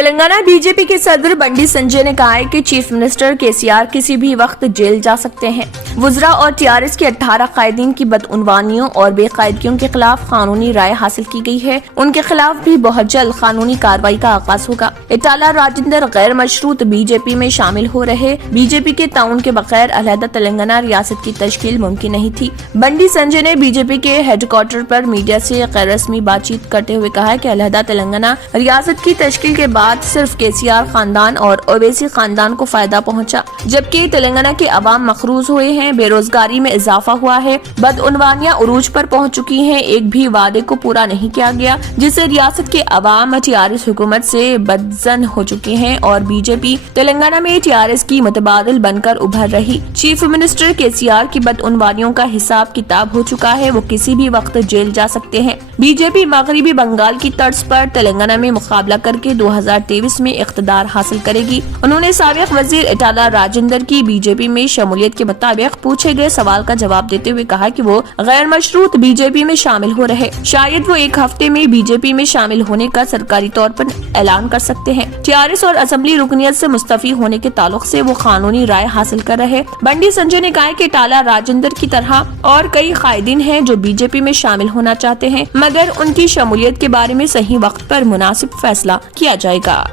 Telangana B J پی کے صدر بنڈی سنجے نے کہا ہے کہ چیف منسٹر KCR کسی بھی وقت جیل جا سکتے ہیں۔ وزراء اور TRS کے 18 قائدین کی بدعنوانیوں اور بے قاعدگیوں کے خلاف قانونی رائے حاصل کی گئی ہے، ان کے خلاف بھی بہت جلد قانونی کارروائی کا آغاز ہوگا۔ اٹالہ راجندر غیر مشروط بی جے پی میں شامل ہو رہے بی جے پی کے تعاون کے بغیر علیحدہ تلنگانہ ریاست کی تشکیل ممکن نہیں تھی۔ بنڈی سنجے نے بی جے پی کے ہیڈ کوارٹر پر میڈیا سے غیر رسمی بات چیت کرتے ہوئے کہا کہ علیحدہ تلنگانہ ریاست کی تشکیل کے بعد صرف KCR خاندان اور اویسی خاندان کو فائدہ پہنچا، جبکہ تلنگانہ کے عوام مقروض ہوئے ہیں، بے روزگاری میں اضافہ ہوا ہے، بدعنوانیاں عروج پر پہنچ چکی ہیں، ایک بھی وعدے کو پورا نہیں کیا گیا، جس سے ریاست کے عوام TRS حکومت سے بدظن ہو چکے ہیں اور بی جے پی تلنگانہ میں TRS کی متبادل بن کر ابھر رہی۔ چیف منسٹر KCR کی بدعنوانیوں کا حساب کتاب ہو چکا ہے، وہ کسی بھی وقت جیل جا سکتے ہیں۔ بی جے پی مغربی بنگال کی طرز پر تلنگانہ میں مقابلہ کر کے 2023 میں اقتدار حاصل کرے گی۔ انہوں نے سابق وزیر اٹالہ راجندر کی بی جے پی میں شمولیت کے مطابق پوچھے گئے سوال کا جواب دیتے ہوئے کہا کہ وہ غیر مشروط بی جے پی میں شامل ہو رہے، شاید وہ ایک ہفتے میں بی جے پی میں شامل ہونے کا سرکاری طور پر اعلان کر سکتے ہیں۔ TRS اور اسمبلی رکنیت سے مستعفی ہونے کے تعلق سے وہ قانونی رائے حاصل کر رہے۔ بنڈی سنجے نے کہا کہ اٹالہ راجندر کی طرح اور کئی قائدین ہیں جو بی جے پی میں شامل ہونا چاہتے ہیں، مگر ان کی شمولیت کے بارے میں صحیح وقت پر مناسب فیصلہ کیا جائے گا۔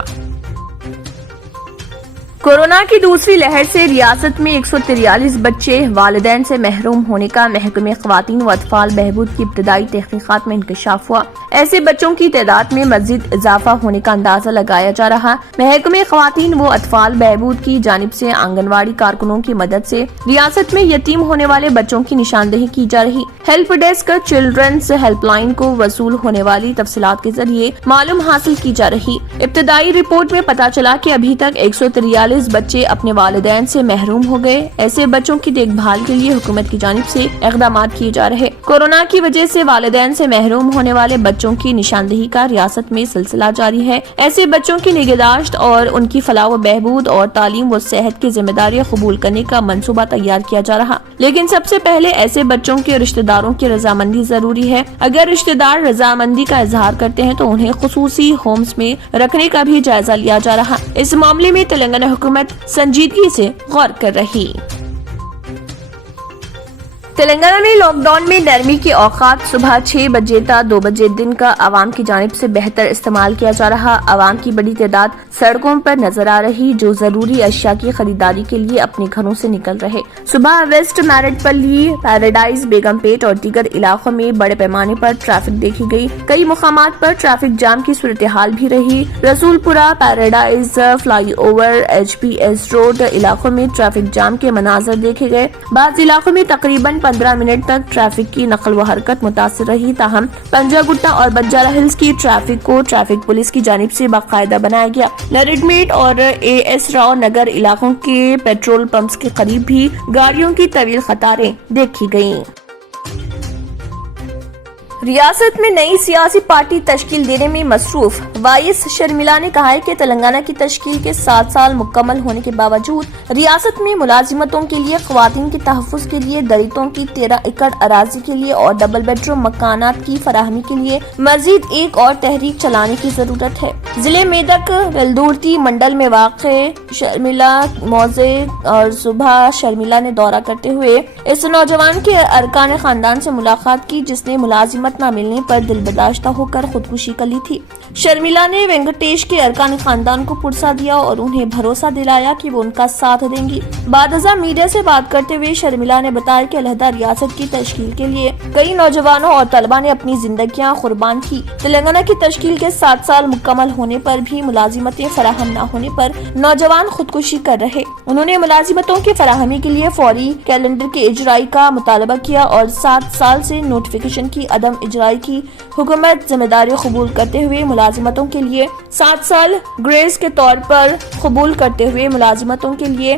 کورونا کی دوسری لہر سے ریاست میں 143 بچے والدین سے محروم ہونے کا محکمہ خواتین و اطفال بہبود کی ابتدائی تحقیقات میں انکشاف ہوا۔ ایسے بچوں کی تعداد میں مزید اضافہ ہونے کا اندازہ لگایا جا رہا۔ محکمہ خواتین و اطفال بہبود کی جانب سے آنگن واڑی کارکنوں کی مدد سے ریاست میں یتیم ہونے والے بچوں کی نشاندہی کی جا رہی۔ Help desk children's help line کو وصول ہونے والی تفصیلات کے ذریعے معلوم حاصل کی جا رہی۔ ابتدائی رپورٹ میں پتہ چلا کہ ابھی تک 143 بچے اپنے والدین سے محروم ہو گئے۔ ایسے بچوں کی دیکھ بھال کے لیے حکومت کی جانب سے اقدامات کیے جا رہے۔ کورونا کی وجہ سے والدین سے محروم ہونے والے بچوں کی نشاندہی کا ریاست میں سلسلہ جاری ہے۔ ایسے بچوں کی نگہداشت اور ان کی فلاح و بہبود اور تعلیم و صحت کی ذمہ داریاں قبول کرنے کا منصوبہ تیار کیا جا رہا، لیکن سب سے پہلے ایسے بچوں کے رشتہ داروں کی رضامندی ضروری ہے۔ اگر رشتہ دار رضامندی کا اظہار کرتے ہیں تو انہیں خصوصی ہومز میں رکھنے کا بھی جائزہ لیا جا رہا۔ اس معاملے میں تلنگانہ حکومت سنجیدگی سے غور کر رہی۔ تلنگانہ میں لاک ڈاؤن میں نرمی کے اوقات صبح 6 بجے تا 2 بجے دن کا عوام کی جانب سے بہتر استعمال کیا جا رہا۔ عوام کی بڑی تعداد سڑکوں پر نظر آ رہی، جو ضروری اشیاء کی خریداری کے لیے اپنے گھروں سے نکل رہے۔ صبح ویسٹ میرٹ پلی، پیراڈائز، بیگم پیٹ اور دیگر علاقوں میں بڑے پیمانے پر ٹریفک دیکھی گئی۔ کئی مقامات پر ٹریفک جام کی صورتحال بھی رہی۔ رسول پورہ، paradise, fly over, HPS road علاقوں میں ٹریفک جام کے مناظر دیکھے گئے۔ بعض علاقوں میں تقریباً 15 منٹ تک ٹریفک کی نقل و حرکت متاثر رہی، تاہم پنجا گٹا اور بنجارہ ہلز کی ٹریفک کو ٹریفک پولیس کی جانب سے باقاعدہ بنایا گیا۔ نریڈ میٹ اور AS راؤ نگر علاقوں کے پیٹرول پمپس کے قریب بھی گاڑیوں کی طویل قطاریں دیکھی گئیں۔ ریاست میں نئی سیاسی پارٹی تشکیل دینے میں مصروف وائس شرمیلا نے کہا ہے کہ تلنگانہ کی تشکیل کے 7 سال مکمل ہونے کے باوجود ریاست میں ملازمتوں کے لیے، خواتین کے تحفظ کے لیے، دلتوں کی 13 ایکڑ اراضی کے لیے اور ڈبل بیڈ روم مکانات کی فراہمی کے لیے مزید ایک اور تحریک چلانے کی ضرورت ہے۔ ضلع میدک ویلدورتی منڈل میں واقع شرمیلا موزے اور صبح شرمیلا نے دورہ کرتے ہوئے اس نوجوان کے ارکان خاندان سے ملاقات کی، جس نے ملازمت نہ ملنے پر دل بداشتہ ہو کر خودکشی کر لی تھی۔ شرمیلا نے وینکٹیش کے ارکان خاندان کو پرسہ دیا اور انہیں بھروسہ دلایا کہ وہ ان کا ساتھ دیں گی۔ بعد ازاں میڈیا سے بات کرتے ہوئے شرمیلا نے بتایا کہ علیحدہ ریاست کی تشکیل کے لیے کئی نوجوانوں اور طلبہ نے اپنی زندگیاں قربان کی۔ تلنگانہ کی تشکیل کے 7 سال مکمل ہونے پر بھی ملازمتیں فراہم نہ ہونے پر نوجوان خودکشی کر رہے۔ انہوں نے ملازمتوں کی فراہمی کے لیے فوری کیلنڈر کے اجرائی کا مطالبہ کیا اور 7 سال سے نوٹیفیکیشن کی عدم اجرائی کی حکومت ذمہ داری قبول کرتے ہوئے ملازمتوں کے لیے 7 سال گریس کے طور پر قبول کرتے ہوئے ملازمتوں کے لیے